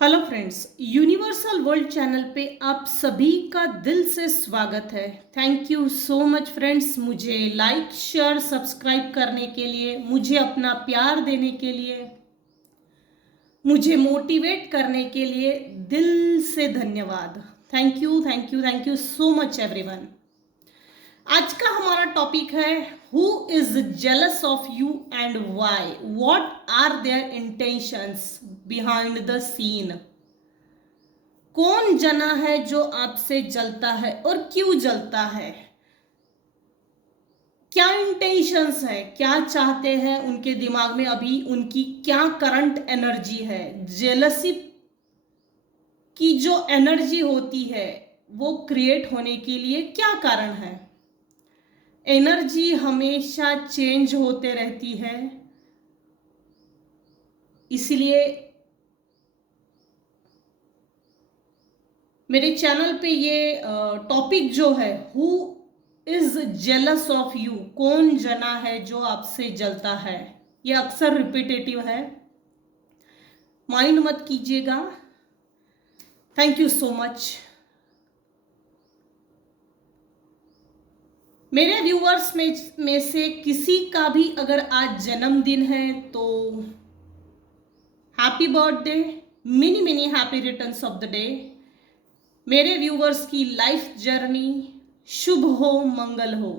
Hello friends, universal world channel पे आप सभी का दिल से स्वागत है। Thank you so much friends, मुझे लाइक शेयर सब्सक्राइब करने के लिए, मुझे अपना प्यार देने के लिए, मुझे मोटिवेट करने के लिए दिल से धन्यवाद। Thank you thank you thank you so much everyone. आज का हमारा टॉपिक है who is jealous of you and why, what are their intentions behind the scene. कौन जना है जो आपसे जलता है और क्यों जलता है, क्या इंटेंशंस है, क्या चाहते हैं उनके दिमाग में, अभी उनकी क्या करंट एनर्जी है। जेलसी की जो एनर्जी होती है वो क्रिएट होने के लिए क्या कारण है। एनर्जी हमेशा चेंज होते रहती है, इसलिए मेरे चैनल पे ये टॉपिक जो है who is jealous of you, कौन जना है जो आपसे जलता है, ये अक्सर रिपीटेटिव है, माइंड मत कीजिएगा। Thank you so much. मेरे व्यूअर्स में से किसी का भी अगर आज जन्मदिन है तो happy birthday, mini mini happy returns of the day. मेरे व्यूअर्स की लाइफ जर्नी शुभ हो, मंगल हो।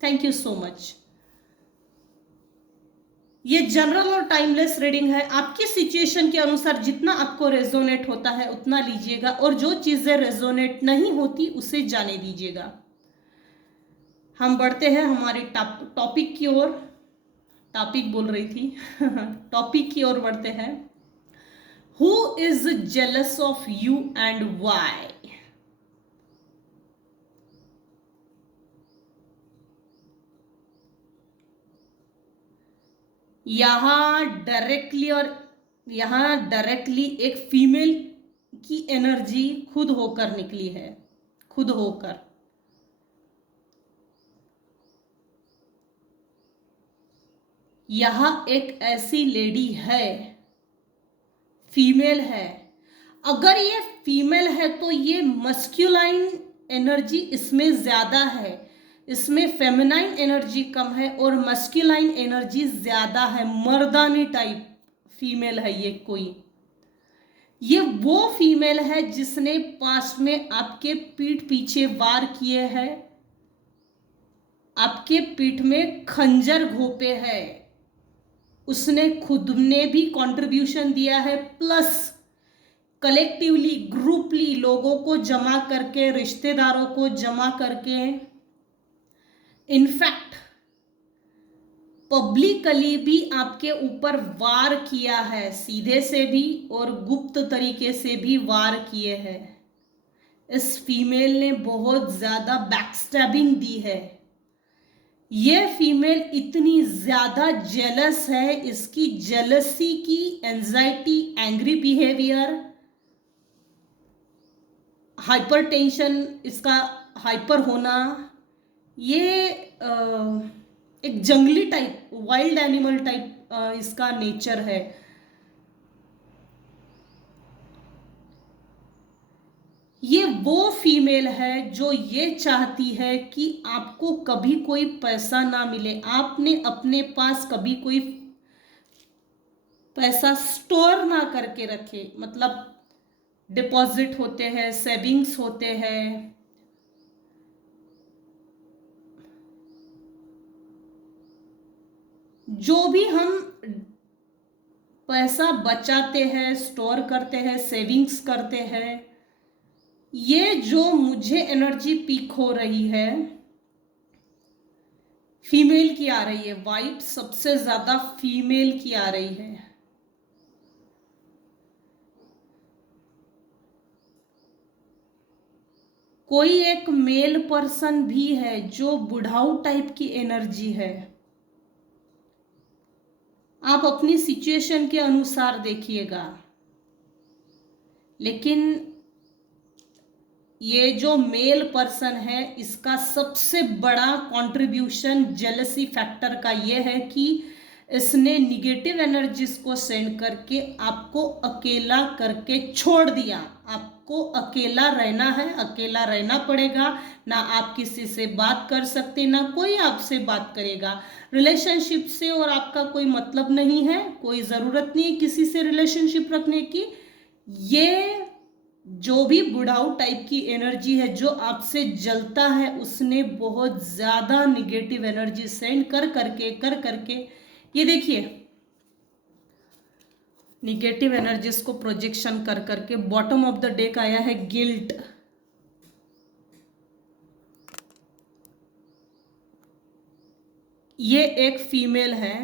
Thank you so much. ये जनरल और टाइमलेस रीडिंग है, आपकी सिचुएशन के अनुसार जितना आपको रेजोनेट होता है उतना लीजिएगा, और जो चीजें रेजोनेट नहीं होती उसे जाने दीजिएगा। हम बढ़ते हैं हमारी टॉपिक की ओर, टॉपिक बोल रही थी टॉपिक की ओर बढ़ते हैं। Who is jealous of you and why. यहां डायरेक्टली एक फीमेल की एनर्जी खुद होकर निकली है, खुद होकर। यहां एक ऐसी लेडी है, फीमेल है। अगर ये फीमेल है तो ये मस्कुलाइन एनर्जी इसमें ज्यादा है, इसमें फेमिनाइन एनर्जी कम है और मस्कुलाइन एनर्जी ज्यादा है, मर्दानी टाइप फीमेल है ये कोई। ये वो फीमेल है जिसने पास्ट में आपके पीठ पीछे वार किए हैं, आपके पीठ में खंजर घोंपे हैं, उसने खुद ने भी कंट्रीब्यूशन दिया है, प्लस कलेक्टिवली ग्रुपली लोगों को जमा करके, रिश्तेदारों को जमा करके, इनफैक्ट पब्लिकली भी आपके ऊपर वार किया है, सीधे से भी और गुप्त तरीके से भी वार किए हैं। इस फीमेल ने बहुत ज्यादा बैकस्टैबिंग दी है। ये फीमेल इतनी ज्यादा जेलस है, इसकी जेलसी की anxiety, angry behaviour, hyper tension, इसका हाइपर होना, ये एक जंगली टाइप, वाइल्ड एनिमल टाइप इसका नेचर है। ये वो फीमेल है जो ये चाहती है कि आपको कभी कोई पैसा ना मिले, आपने अपने पास कभी कोई पैसा स्टोर ना करके रखे, मतलब डिपॉजिट होते हैं, सेविंग्स होते हैं, जो भी हम पैसा बचाते हैं, स्टोर करते हैं, सेविंग्स करते हैं, ये जो मुझे एनर्जी पीक हो रही है फीमेल की आ रही है, वाइट सबसे ज्यादा फीमेल की आ रही है। कोई एक मेल पर्सन भी है जो बुढ़ाऊ टाइप की एनर्जी है। आप अपनी सिचुएशन के अनुसार देखिएगा, लेकिन ये जो मेल पर्सन है इसका सबसे बड़ा कंट्रीब्यूशन जेलसी फैक्टर का ये है कि इसने निगेटिव एनर्जीज को सेंड करके आपको अकेला करके छोड़ दिया। आपको अकेला रहना है, अकेला रहना पड़ेगा। ना आप किसी से बात कर सकते, ना कोई आपसे बात करेगा। रिलेशनशिप से और आपका कोई मतलब नहीं है, कोई ज़रूरत नहीं है किसी से रिलेशनशिप रखने की। ये जो भी बुढ़ाऊ टाइप की एनर्जी है जो आपसे जलता है, उसने बहुत ज़्यादा निगेटिव एनर्जी सेंड कर करके ये देखिए, निगेटिव एनर्जीज को प्रोजेक्शन कर करके बॉटम ऑफ द डेक आया है गिल्ट। ये एक फीमेल है,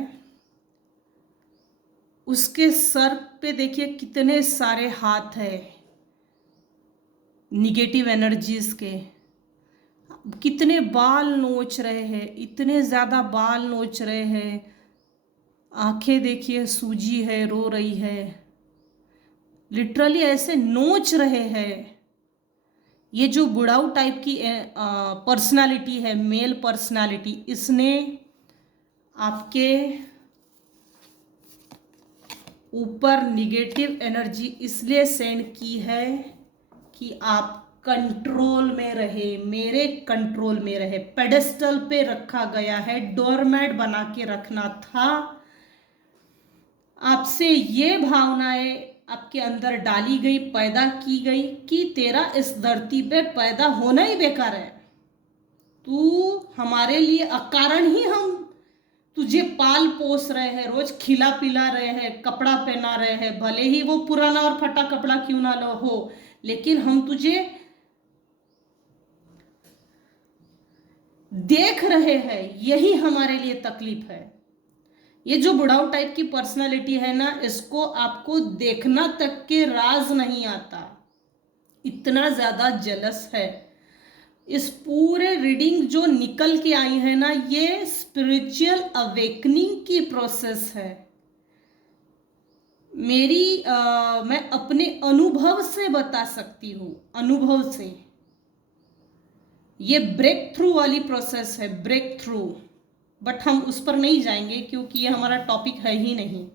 उसके सर पे देखिए कितने सारे हाथ है निगेटिव एनर्जीज के। कितने बाल नोच रहे हैं, इतने ज़्यादा बाल नोच रहे हैं। आंखें देखिए सूजी है, रो रही है, लिटरली ऐसे नोच रहे हैं। ये जो बुढ़ाऊ टाइप की पर्सनालिटी है, मेल पर्सनालिटी, इसने आपके ऊपर निगेटिव एनर्जी इसलिए सेंड की है कि आप कंट्रोल में रहे, मेरे कंट्रोल में रहे। पेडेस्टल पे रखा गया है, डोरमैट बना के रखना था। आपसे ये भावनाएं आपके अंदर डाली गई, पैदा की गई कि तेरा इस धरती पे पैदा होना ही बेकार है, तू हमारे लिए अकारण ही हम तुझे पाल पोस रहे हैं, रोज खिला पिला रहे हैं, कपड़ा पहना रहे हैं, भले ही वो पुराना और फटा कपड़ा क्यों ना हो, लेकिन हम तुझे देख रहे हैं, यही हमारे लिए तकलीफ है। ये जो बुढ़ाऊ टाइप की पर्सनालिटी है ना, इसको आपको देखना तक के राज नहीं आता, इतना ज्यादा जेलस है। इस पूरे रीडिंग जो निकल के आई है ना, ये स्पिरिचुअल अवेकनिंग की प्रोसेस है। मैं अपने अनुभव से बता सकती हूँ, अनुभव से। ये ब्रेक थ्रू वाली प्रोसेस है, ब्रेक थ्रू। बट हम उस पर नहीं जाएंगे क्योंकि ये हमारा टॉपिक है ही नहीं।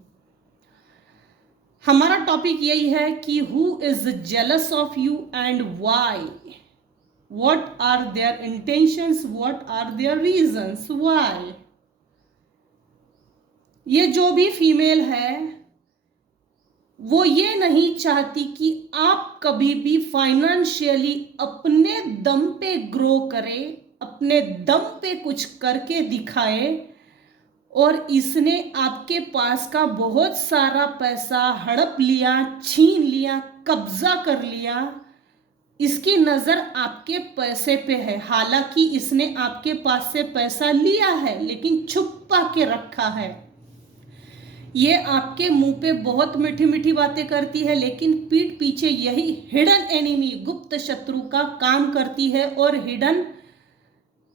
हमारा टॉपिक यही है कि who is jealous of you and why, what are their intentions, what are their reasons why. ये जो भी फीमेल है वो ये नहीं चाहती कि आप कभी भी फाइनेंशियली अपने दम पे ग्रो करें, अपने दम पे कुछ करके दिखाए। और इसने आपके पास का बहुत सारा पैसा हड़प लिया, छीन लिया, कब्जा कर लिया। इसकी नज़र आपके पैसे पे है, हालांकि इसने आपके पास से पैसा लिया है लेकिन छुपा के रखा है। ये आपके मुंह पे बहुत मीठी मीठी बातें करती है, लेकिन पीठ पीछे यही हिडन एनिमी, गुप्त शत्रु का काम करती है और हिडन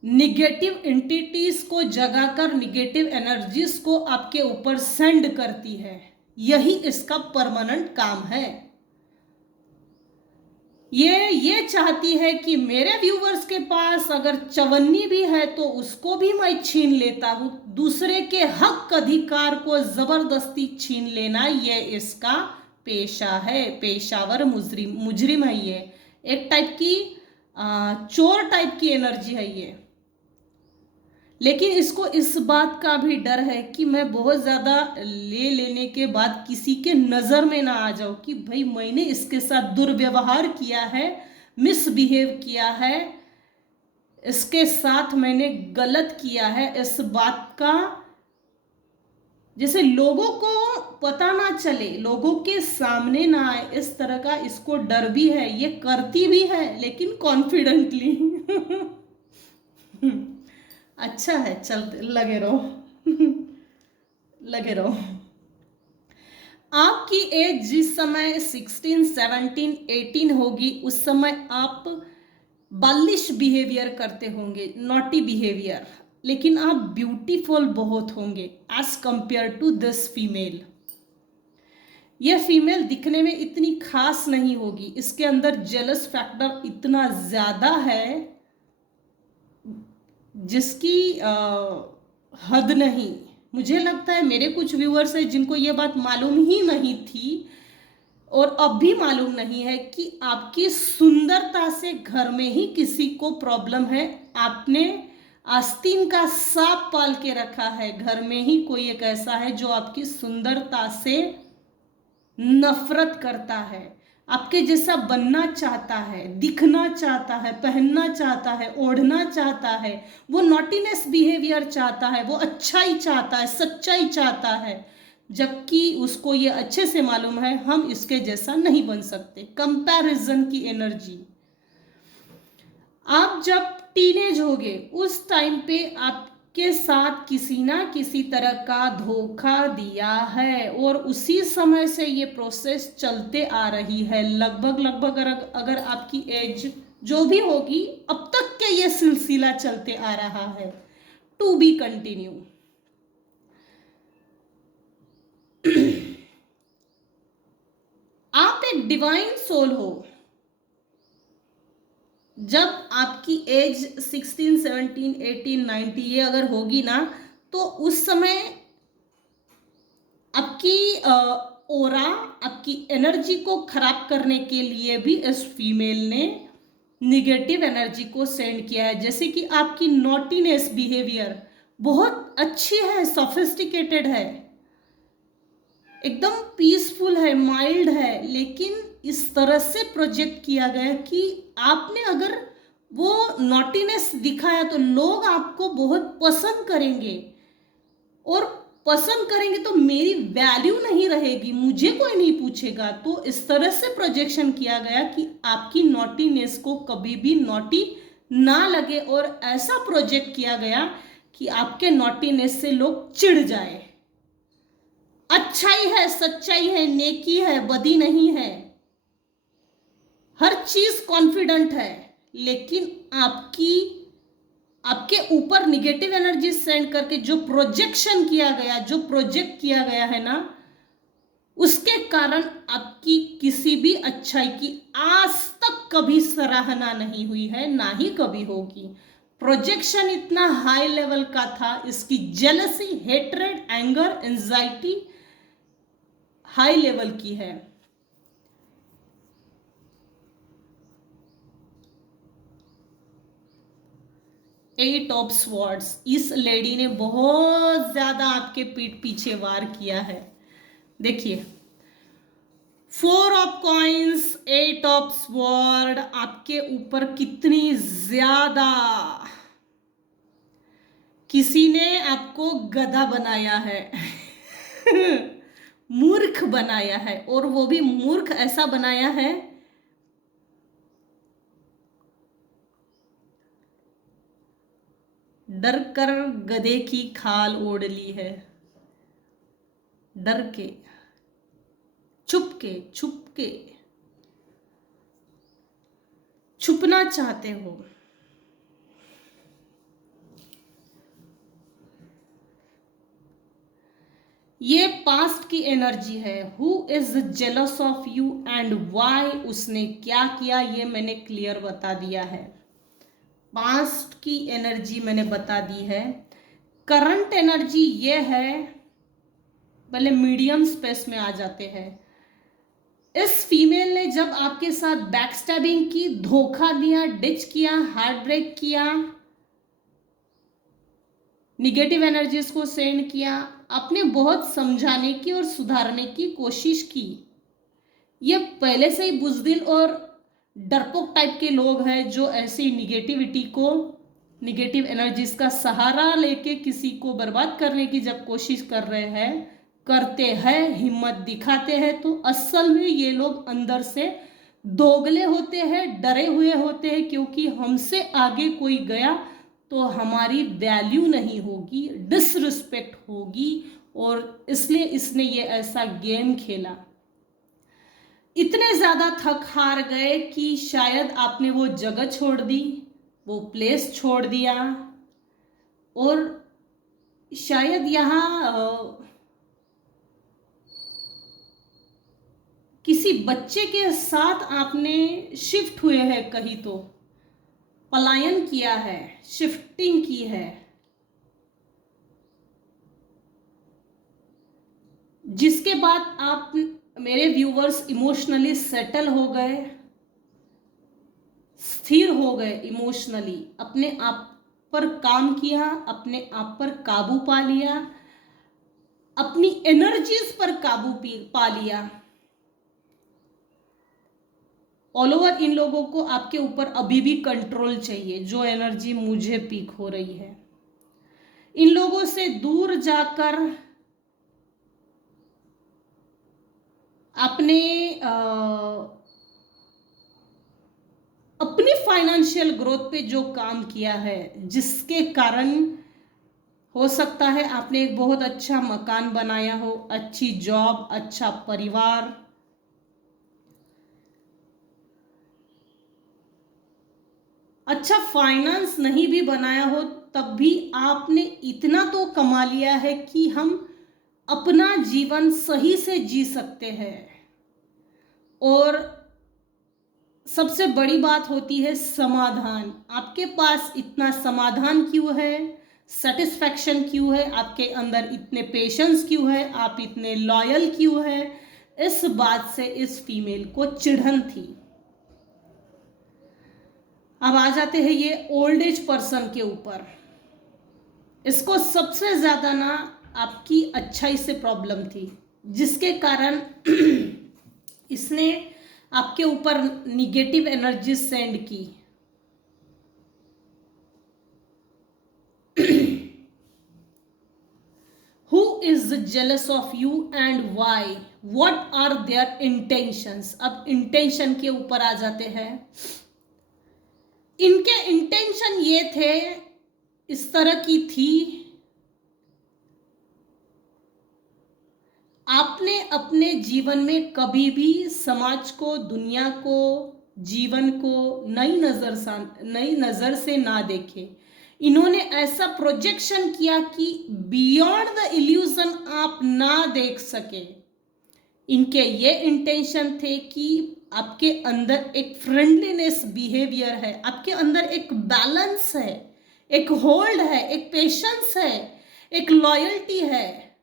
निगेटिव एंटिटीज को जगाकर निगेटिव एनर्जीज को आपके ऊपर सेंड करती है। यही इसका परमानेंट काम है। ये चाहती है कि मेरे व्यूवर्स के पास अगर चवन्नी भी है तो उसको भी मैं छीन लेता हूं। दूसरे के हक अधिकार को जबरदस्ती छीन लेना ये इसका पेशा है, पेशावर मुजरिम है। ये एक टाइप की चोर टाइप की एनर्जी है ये। लेकिन इसको इस बात का भी डर है कि मैं बहुत ज़्यादा ले लेने के बाद किसी के नज़र में ना आ जाऊं कि भाई मैंने इसके साथ दुर्व्यवहार किया है, मिसबिहेव किया है, इसके साथ मैंने गलत किया है। इस बात का जैसे लोगों को पता ना चले, लोगों के सामने ना आए, इस तरह का इसको डर भी है। ये करती भी है लेकिन कॉन्फिडेंटली। अच्छा है, चलते लगे रहो। लगे रहो। आपकी एज जिस समय 16, 17, 18 होगी, उस समय आप बालिश बिहेवियर करते होंगे, नॉटी बिहेवियर, लेकिन आप ब्यूटीफुल बहुत होंगे as compare to this female. यह फीमेल दिखने में इतनी खास नहीं होगी, इसके अंदर जेलस फैक्टर इतना ज़्यादा है जिसकी हद नहीं। मुझे लगता है मेरे कुछ व्यूअर्स हैं जिनको ये बात मालूम ही नहीं थी और अब भी मालूम नहीं है कि आपकी सुंदरता से घर में ही किसी को प्रॉब्लम है। आपने आस्तीन का सांप पाल के रखा है, घर में ही कोई एक ऐसा है जो आपकी सुंदरता से नफरत करता है, आपके जैसा बनना चाहता है, दिखना चाहता है, पहनना चाहता है, ओढ़ना चाहता है, वो नॉटीनेस बिहेवियर चाहता है, वो अच्छाई चाहता है, सच्चाई चाहता है, जबकि उसको ये अच्छे से मालूम है हम इसके जैसा नहीं बन सकते। कंपैरिजन की एनर्जी। आप जब टीनेज होगे उस टाइम पे आपके साथ किसी ना किसी तरह का धोखा दिया है और उसी समय से ये प्रोसेस चलते आ रही है। लगभग अगर आपकी एज जो भी होगी अब तक के ये सिलसिला चलते आ रहा है। To be continue. आप एक डिवाइन सोल हो। जब आपकी एज 16, 17, 18, 19 ये अगर होगी ना तो उस समय आपकी ओरा, आपकी एनर्जी को खराब करने के लिए भी इस फीमेल ने निगेटिव एनर्जी को सेंड किया है। जैसे कि आपकी नॉटीनेस बिहेवियर बहुत अच्छी है, सोफिस्टिकेटेड है, एकदम पीसफुल है, माइल्ड है, लेकिन इस तरह से प्रोजेक्ट किया गया कि आपने अगर वो नॉटीनेस दिखाया तो लोग आपको बहुत पसंद करेंगे और पसंद करेंगे तो मेरी वैल्यू नहीं रहेगी, मुझे कोई नहीं पूछेगा। तो इस तरह से प्रोजेक्शन किया गया कि आपकी नॉटीनेस को कभी भी नॉटी ना लगे और ऐसा प्रोजेक्ट किया गया कि आपके नॉटीनेस से लोग चिढ़ जाए। अच्छाई है, सच्चाई है, नेकी है, बदी नहीं है, हर चीज कॉन्फिडेंट है, लेकिन आपके ऊपर निगेटिव एनर्जी सेंड करके जो प्रोजेक्शन किया गया, जो प्रोजेक्ट किया गया है ना, उसके कारण आपकी किसी भी अच्छाई की आज तक कभी सराहना नहीं हुई है, ना ही कभी होगी। प्रोजेक्शन इतना हाई लेवल का था, इसकी jealousy, hatred, anger, anxiety high level की है। एट ऑफ स्वॉर्ड्स, इस लेडी ने बहुत ज्यादा आपके पीठ पीछे वार किया है। देखिए, 4 ऑफ कॉइन्स, 8 ऑफ स्वॉर्ड, आपके ऊपर कितनी ज्यादा किसी ने आपको गधा बनाया है मूर्ख बनाया है, और वो भी मूर्ख ऐसा बनाया है डर कर गधे की खाल ओढ़ ली है। डर के, छुप के छुपना चाहते हो। ये पास्ट की एनर्जी है। Who is jealous of you and why, उसने क्या किया ये मैंने क्लियर बता दिया है। पास्ट की एनर्जी मैंने बता दी है। करंट एनर्जी ये है, पहले मीडियम स्पेस में आ जाते हैं। इस फीमेल ने जब आपके साथ बैकस्टैबिंग की, धोखा दिया, डिच किया, हार्ट ब्रेक किया, निगेटिव एनर्जीज को सेंड किया, आपने बहुत समझाने की और सुधारने की कोशिश की। ये पहले से ही बुजदिल और डरपोक टाइप के लोग हैं जो ऐसी निगेटिविटी को, निगेटिव एनर्जीज का सहारा लेके किसी को बर्बाद करने की जब कोशिश कर रहे हैं, करते हैं, हिम्मत दिखाते हैं, तो असल में ये लोग अंदर से दोगले होते हैं, डरे हुए होते हैं, क्योंकि हमसे आगे कोई गया तो हमारी वैल्यू नहीं होगी, डिसरिस्पेक्ट होगी, और इसलिए इसने ये ऐसा गेम खेला। इतने ज्यादा थक हार गए कि शायद आपने वो जगह छोड़ दी, वो प्लेस छोड़ दिया, और शायद यहाँ किसी बच्चे के साथ आपने शिफ्ट हुए हैं, कहीं तो पलायन किया है, शिफ्टिंग की है। जिसके बाद आप मेरे व्यूवर्स इमोशनली सेटल हो गए, स्थिर हो गए इमोशनली, अपने आप पर काम किया, अपने आप पर काबू पा लिया, अपनी एनर्जीज पर काबू पा लिया। ऑल ओवर इन लोगों को आपके ऊपर अभी भी कंट्रोल चाहिए, जो एनर्जी मुझे पीक हो रही है। इन लोगों से दूर जाकर आपने अपनी फाइनेंशियल ग्रोथ पे जो काम किया है, जिसके कारण हो सकता है आपने एक बहुत अच्छा मकान बनाया हो, अच्छी जॉब, अच्छा परिवार, अच्छा फाइनेंस नहीं भी बनाया हो, तब भी आपने इतना तो कमा लिया है कि हम अपना जीवन सही से जी सकते हैं। और सबसे बड़ी बात होती है समाधान। आपके पास इतना समाधान क्यों है, सेटिस्फैक्शन क्यों है, आपके अंदर इतने पेशेंस क्यों है, आप इतने लॉयल क्यों है, इस बात से इस फीमेल को चिढ़न थी। अब आ जाते हैं ये ओल्ड एज पर्सन के ऊपर। इसको सबसे ज्यादा ना आपकी अच्छाई से प्रॉब्लम थी, जिसके कारण इसने आपके ऊपर निगेटिव एनर्जी सेंड की। Who is jealous of you and why? What are their intentions? अब इंटेंशन के ऊपर आ जाते हैं। इनके इंटेंशन ये थे, इस तरह की थी, आपने अपने जीवन में कभी भी समाज को, दुनिया को, जीवन को नई नजर से ना देखे। इन्होंने ऐसा प्रोजेक्शन किया कि बियॉन्ड द इल्यूजन आप ना देख सके। इनके ये इंटेंशन थे कि आपके अंदर एक फ्रेंडलीनेस बिहेवियर है, आपके अंदर एक बैलेंस है, एक होल्ड है, एक पेशेंस है, एक लॉयल्टी है,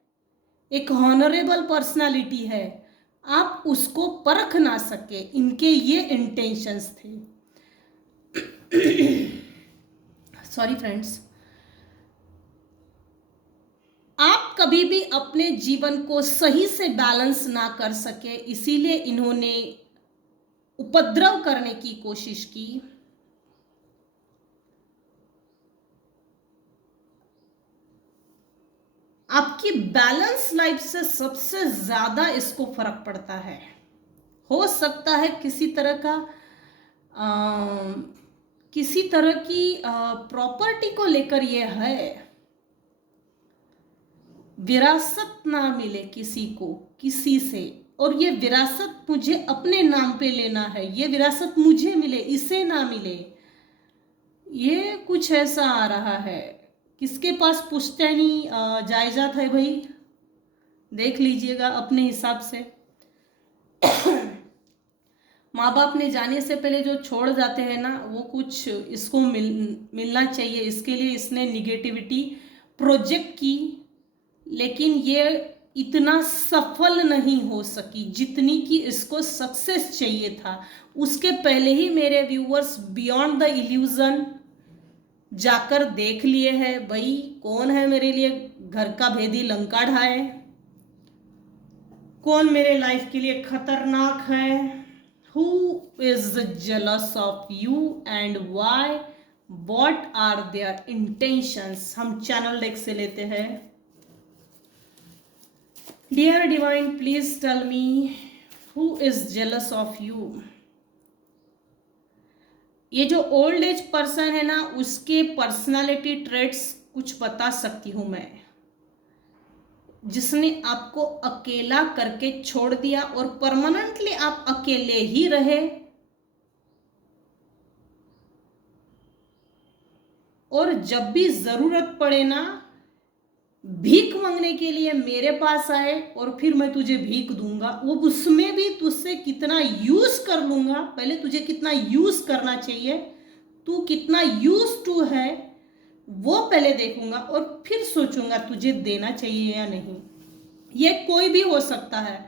एक हॉनरेबल पर्सनालिटी है, आप उसको परख ना सके। इनके ये इंटेंशंस थे। सॉरी फ्रेंड्स, आप कभी भी अपने जीवन को सही से बैलेंस ना कर सके, इसीलिए इन्होंने उपद्रव करने की कोशिश की। आपकी बैलेंस लाइफ से सबसे ज्यादा इसको फर्क पड़ता है। हो सकता है किसी तरह की प्रॉपर्टी को लेकर ये है, विरासत ना मिले किसी को किसी से, और ये विरासत मुझे अपने नाम पे लेना है, ये विरासत मुझे मिले, इसे ना मिले, ये कुछ ऐसा आ रहा है। किसके पास पुश्तैनी जायदाद है भाई, देख लीजिएगा अपने हिसाब से। माँ बाप ने जाने से पहले जो छोड़ जाते हैं ना, वो कुछ इसको मिलना चाहिए। इसके लिए इसने निगेटिविटी प्रोजेक्ट की, लेकिन ये इतना सफल नहीं हो सकी जितनी कि इसको सक्सेस चाहिए था। उसके पहले ही मेरे व्यूअर्स बियॉन्ड द इल्यूजन जाकर देख लिए हैं भाई, कौन है मेरे लिए घर का भेदी लंका ढाए, कौन मेरे लाइफ के लिए खतरनाक है। Who is jealous of you and why? What are their intentions? हम चैनल डेक से लेते हैं। Dear Divine, please tell me who is jealous of you? ये जो ओल्ड एज पर्सन है ना, उसके पर्सनालिटी ट्रेट्स कुछ बता सकती हूं मैं, जिसने आपको अकेला करके छोड़ दिया और परमानेंटली आप अकेले ही रहे, और जब भी जरूरत पड़े ना, भीख मांगने के लिए मेरे पास आए और फिर मैं तुझे भीख दूंगा। वो उसमें भी तुझसे कितना यूज कर लूंगा, पहले तुझे कितना यूज करना चाहिए, तू कितना यूज टू है वो पहले देखूंगा और फिर सोचूंगा तुझे देना चाहिए या नहीं। ये कोई भी हो सकता है,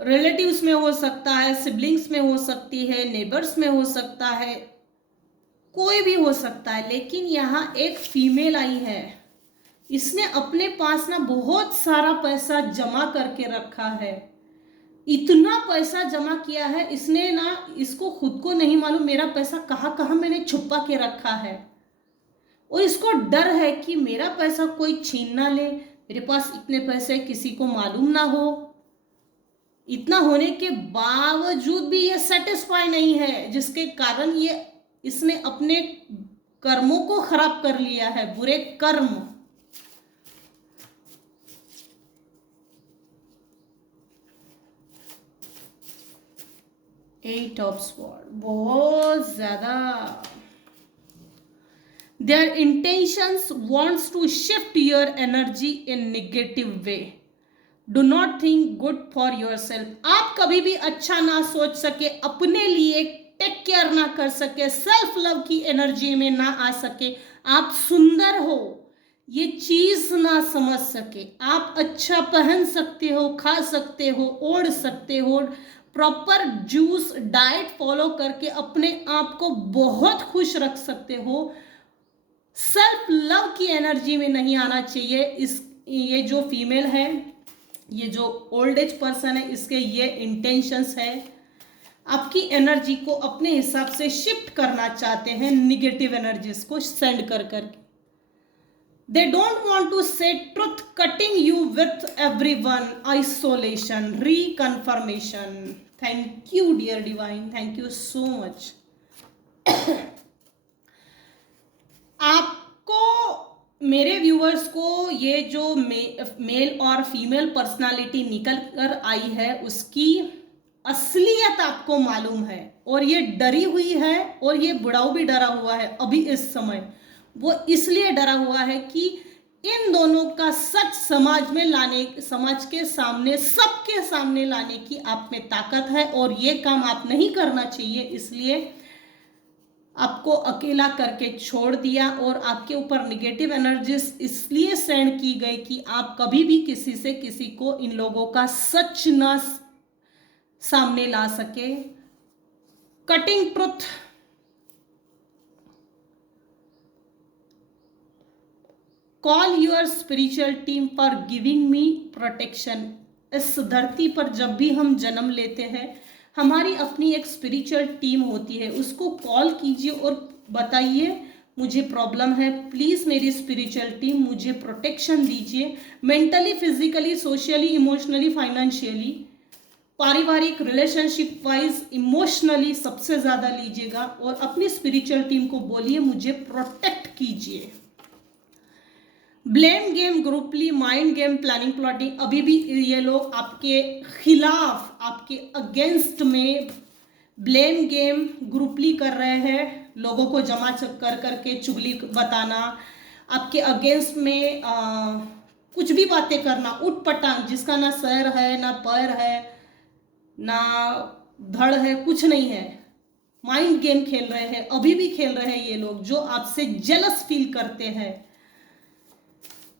रिलेटिव्स में हो सकता है, सिबलिंग्स में हो सकती है, नेबर्स में हो सकता है, कोई भी हो सकता है। लेकिन यहाँ एक फीमेल आई है, इसने अपने पास ना बहुत सारा पैसा जमा करके रखा है। इतना पैसा जमा किया है इसने ना, इसको खुद को नहीं मालूम मेरा पैसा कहाँ कहाँ मैंने छुपा के रखा है। और इसको डर है कि मेरा पैसा कोई छीन ना ले, मेरे पास इतने पैसे किसी को मालूम ना हो। इतना होने के बावजूद भी ये सेटिस्फाई नहीं है, जिसके कारण ये इसने अपने कर्मों को खराब कर लिया है, बुरे कर्म। एट ऑफ स्वॉर्ड, बहुत ज्यादा their intentions wants to shift your energy in negative way. Do not think good for yourself. आप कभी भी अच्छा ना सोच सके, अपने लिए टेक केयर ना कर सके, सेल्फ लव की एनर्जी में ना आ सके, आप सुंदर हो ये चीज ना समझ सके, आप अच्छा पहन सकते हो, खा सकते हो, ओढ़ सकते हो, प्रॉपर जूस डाइट फॉलो करके अपने आप को बहुत खुश रख सकते हो, सेल्फ लव की एनर्जी में नहीं आना चाहिए। ये जो फीमेल है, ये जो ओल्ड एज पर्सन है, इसके ये इंटेंशंस है, आपकी एनर्जी को अपने हिसाब से शिफ्ट करना चाहते हैं, निगेटिव एनर्जीज को सेंड कर करके। They don't want to say truth, cutting you with everyone, isolation, reconfirmation. Thank you dear divine, thank you so much. आपको, मेरे व्यूअर्स को, ये जो मेल और फीमेल पर्सनालिटी निकल कर आई है उसकी असलियत आपको मालूम है, और ये डरी हुई है, और ये बुढ़ाऊ भी डरा हुआ है अभी इस समय। वो इसलिए डरा हुआ है कि इन दोनों का सच समाज में लाने, समाज के सामने, सबके सामने लाने की आप में ताकत है, और ये काम आप नहीं करना चाहिए, इसलिए आपको अकेला करके छोड़ दिया। और आपके ऊपर निगेटिव एनर्जीज इसलिए सेंड की गई कि आप कभी भी किसी से, किसी को, इन लोगों का सच ना सामने ला सके। Cutting truth, call your spiritual team for giving me protection. इस धरती पर जब भी हम जन्म लेते हैं, हमारी अपनी एक स्पिरिचुअल टीम होती है, उसको कॉल कीजिए और बताइए मुझे प्रॉब्लम है, प्लीज़ मेरी स्पिरिचुअल टीम मुझे प्रोटेक्शन दीजिए, mentally, physically, socially, emotionally, financially, पारिवारिक, रिलेशनशिप वाइज, इमोशनली सबसे ज़्यादा लीजिएगा, और अपनी स्पिरिचुअल टीम को बोलिए मुझे प्रोटेक्ट कीजिए। ब्लेम गेम, ग्रुपली, माइंड गेम, प्लानिंग, प्लॉटिंग, अभी भी ये लोग आपके खिलाफ, आपके अगेंस्ट में ब्लेम गेम, ग्रुपली कर रहे हैं, लोगों को जमा कर करके चुगली बताना, आपके अगेंस्ट में कुछ भी बातें करना, उठपटांग, जिसका ना सर है, ना पैर है, ना धड़ है, कुछ नहीं है, माइंड गेम खेल रहे हैं, अभी भी खेल रहे हैं ये लोग, जो आपसे जेलस फील करते हैं।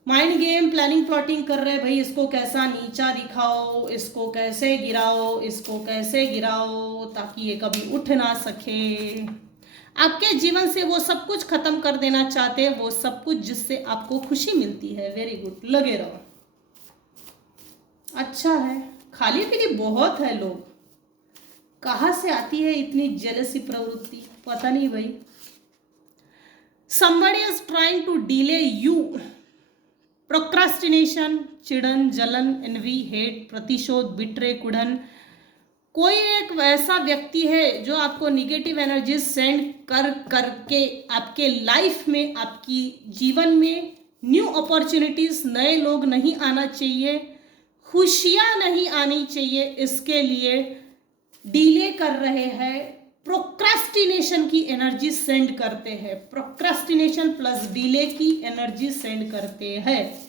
माइंड गेम, प्लानिंग, प्लॉटिंग कर रहे हैं, भाई इसको कैसा नीचा दिखाओ, इसको कैसे गिराओ, इसको कैसे गिराओ ताकि ये कभी उठ ना सके। आपके जीवन से वो सब कुछ खत्म कर देना चाहते हैं, वो सब कुछ जिससे आपको खुशी मिलती है। वेरी गुड, लगे रहो, अच्छा है। खाली पीली बहुत है लोग, कहाँ से आती है इतनी जेलसी प्रवृत्ति, पता नहीं भाई। somebody is trying to delay you, procrastination, चिड़न, जलन, एनवी, हेट, प्रतिशोध, बिट्रे, कुड़न। कोई एक वैसा व्यक्ति है जो आपको निगेटिव एनर्जी सेंड कर करके आपके लाइफ में, आपकी जीवन में न्यू अपॉर्चुनिटीज, नए लोग नहीं आना चाहिए, खुशियां नहीं आनी चाहिए, इसके लिए डिले कर रहे हैं, प्रोक्रास्टिनेशन की एनर्जी सेंड करते हैं, प्रोक्रास्टिनेशन प्लस डिले की एनर्जी सेंड करते हैं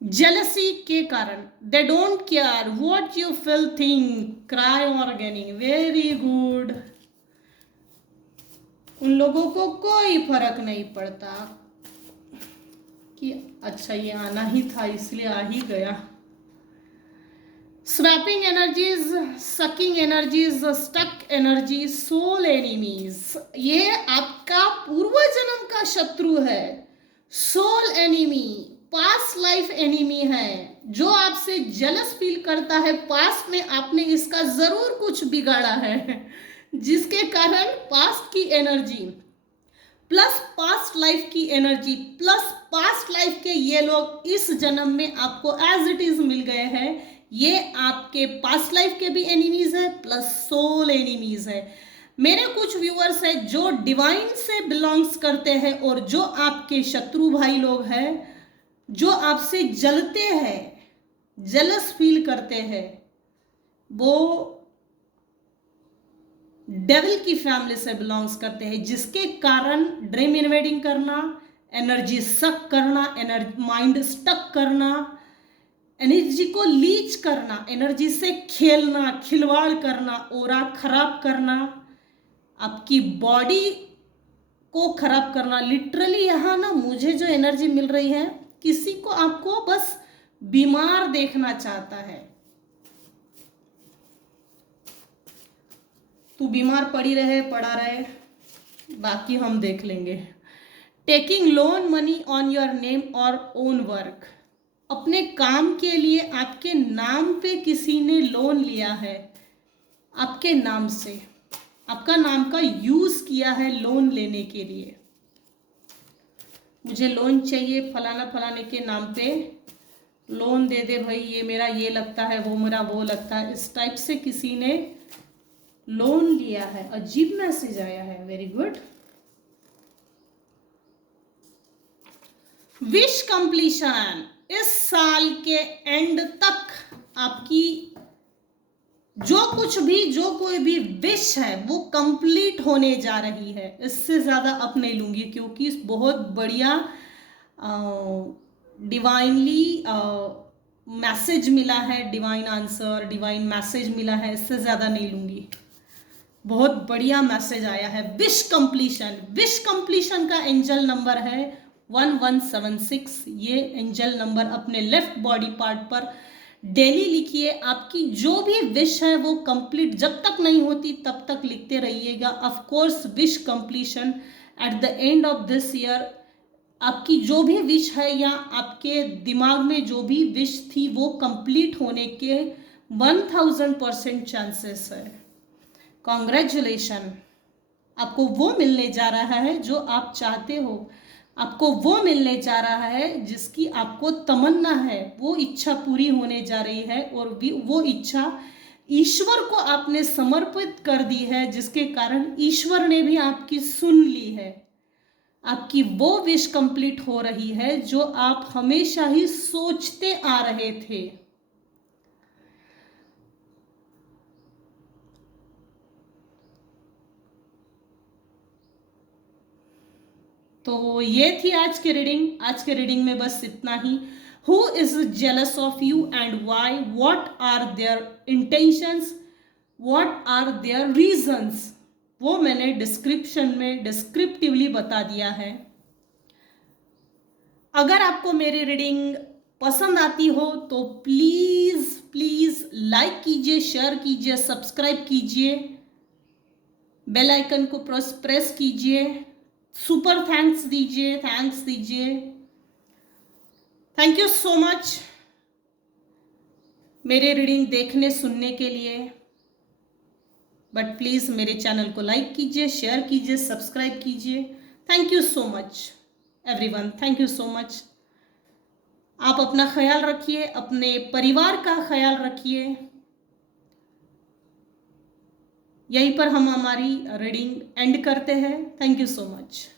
जेलसी के कारण। They don't care what you feel, think, cry और गेनिंग। वेरी गुड, उन लोगों को कोई फर्क नहीं पड़ता। कि अच्छा ये आना ही था इसलिए आ ही गया। Swapping energies, sucking energies, stuck energy, soul enemies, ये आपका पूर्व जन्म का शत्रु है। Soul enemy, past life enemy है, जो आपसे जेलस फील करता है। पास्ट में आपने इसका जरूर कुछ बिगाड़ा है, जिसके कारण पास्ट की एनर्जी प्लस पास्ट लाइफ की एनर्जी प्लस पास्ट लाइफ के ये लोग इस जन्म में आपको एज इट इज मिल गए हैं। ये आपके पास्ट लाइफ के भी एनिमीज है प्लस सोल एनिमीज है। मेरे कुछ व्यूअर्स हैं जो डिवाइन से बिलोंग्स करते हैं और जो आपके शत्रु भाई लोग हैं, जो आपसे जलते हैं, जेलस फील करते हैं, वो डेविल की फैमिली से बिलोंग्स करते हैं, जिसके कारण ड्रीम इन्वेडिंग करना, एनर्जी सक करना, माइंड स्टक करना, एनर्जी को लीच करना, एनर्जी से खेलना, खिलवाड़ करना, ऑरा खराब करना, आपकी बॉडी को खराब करना। लिटरली यहाँ ना मुझे जो एनर्जी मिल रही है, किसी को आपको बस बीमार देखना चाहता है। तू बीमार पड़ी रहे, पड़ा रहे, बाकी हम देख लेंगे। Taking loan money on your name और ओन वर्क, अपने काम के लिए आपके नाम पे किसी ने लोन लिया है, आपके नाम से आपका नाम का यूज किया है लोन लेने के लिए। मुझे लोन चाहिए, फलाना फलाने के नाम पे लोन दे दे भाई, ये मेरा ये लगता है, वो मेरा वो लगता है, इस टाइप से किसी ने लोन लिया है। अजीब मैसेज आया है। Very good. विश कंप्लीशन, इस साल के एंड तक आपकी जो कोई भी विश है वो कंप्लीट होने जा रही है। इससे ज्यादा अब नहीं लूंगी, क्योंकि बहुत बढ़िया डिवाइनली मैसेज मिला है, डिवाइन आंसर, डिवाइन मैसेज मिला है। इससे ज्यादा नहीं लूंगी। बहुत बढ़िया मैसेज आया है। विश कंप्लीशन, विश कंप्लीशन का एंजल नंबर है 1176। ये एंजल नंबर अपने लेफ्ट बॉडी पार्ट पर डेली लिखिए। आपकी जो भी विश है वो कंप्लीट जब तक नहीं होती तब तक लिखते रहिएगा। Of course wish completion at the end of this year, आपकी जो भी विश है या आपके दिमाग में जो भी विश थी वो कंप्लीट होने के 1000% चांसेस है। कॉन्ग्रेचुलेशन, आपको वो मिलने जा रहा है जो आप चाहते हो, आपको वो मिलने जा रहा है जिसकी आपको तमन्ना है, वो इच्छा पूरी होने जा रही है। और भी वो इच्छा ईश्वर को आपने समर्पित कर दी है, जिसके कारण ईश्वर ने भी आपकी सुन ली है। आपकी वो विश कंप्लीट हो रही है जो आप हमेशा ही सोचते आ रहे थे। तो ये थी आज की रीडिंग। आज के रीडिंग में बस इतना ही। Who is jealous of you and why, what are their intentions, what are their reasons, वो मैंने डिस्क्रिप्शन में डिस्क्रिप्टिवली बता दिया है। अगर आपको मेरी रीडिंग पसंद आती हो तो प्लीज प्लीज लाइक कीजिए, शेयर कीजिए, सब्सक्राइब कीजिए, बेल आइकन को प्रेस कीजिए, सुपर थैंक्स दीजिए। थैंक यू सो मच मेरे रीडिंग देखने सुनने के लिए। बट प्लीज मेरे चैनल को लाइक कीजिए, शेयर कीजिए, सब्सक्राइब कीजिए। Thank you so much everyone, thank you so much. आप अपना ख्याल रखिए, अपने परिवार का ख्याल रखिए। यहीं पर हम हमारी रीडिंग एंड करते हैं। Thank you so much.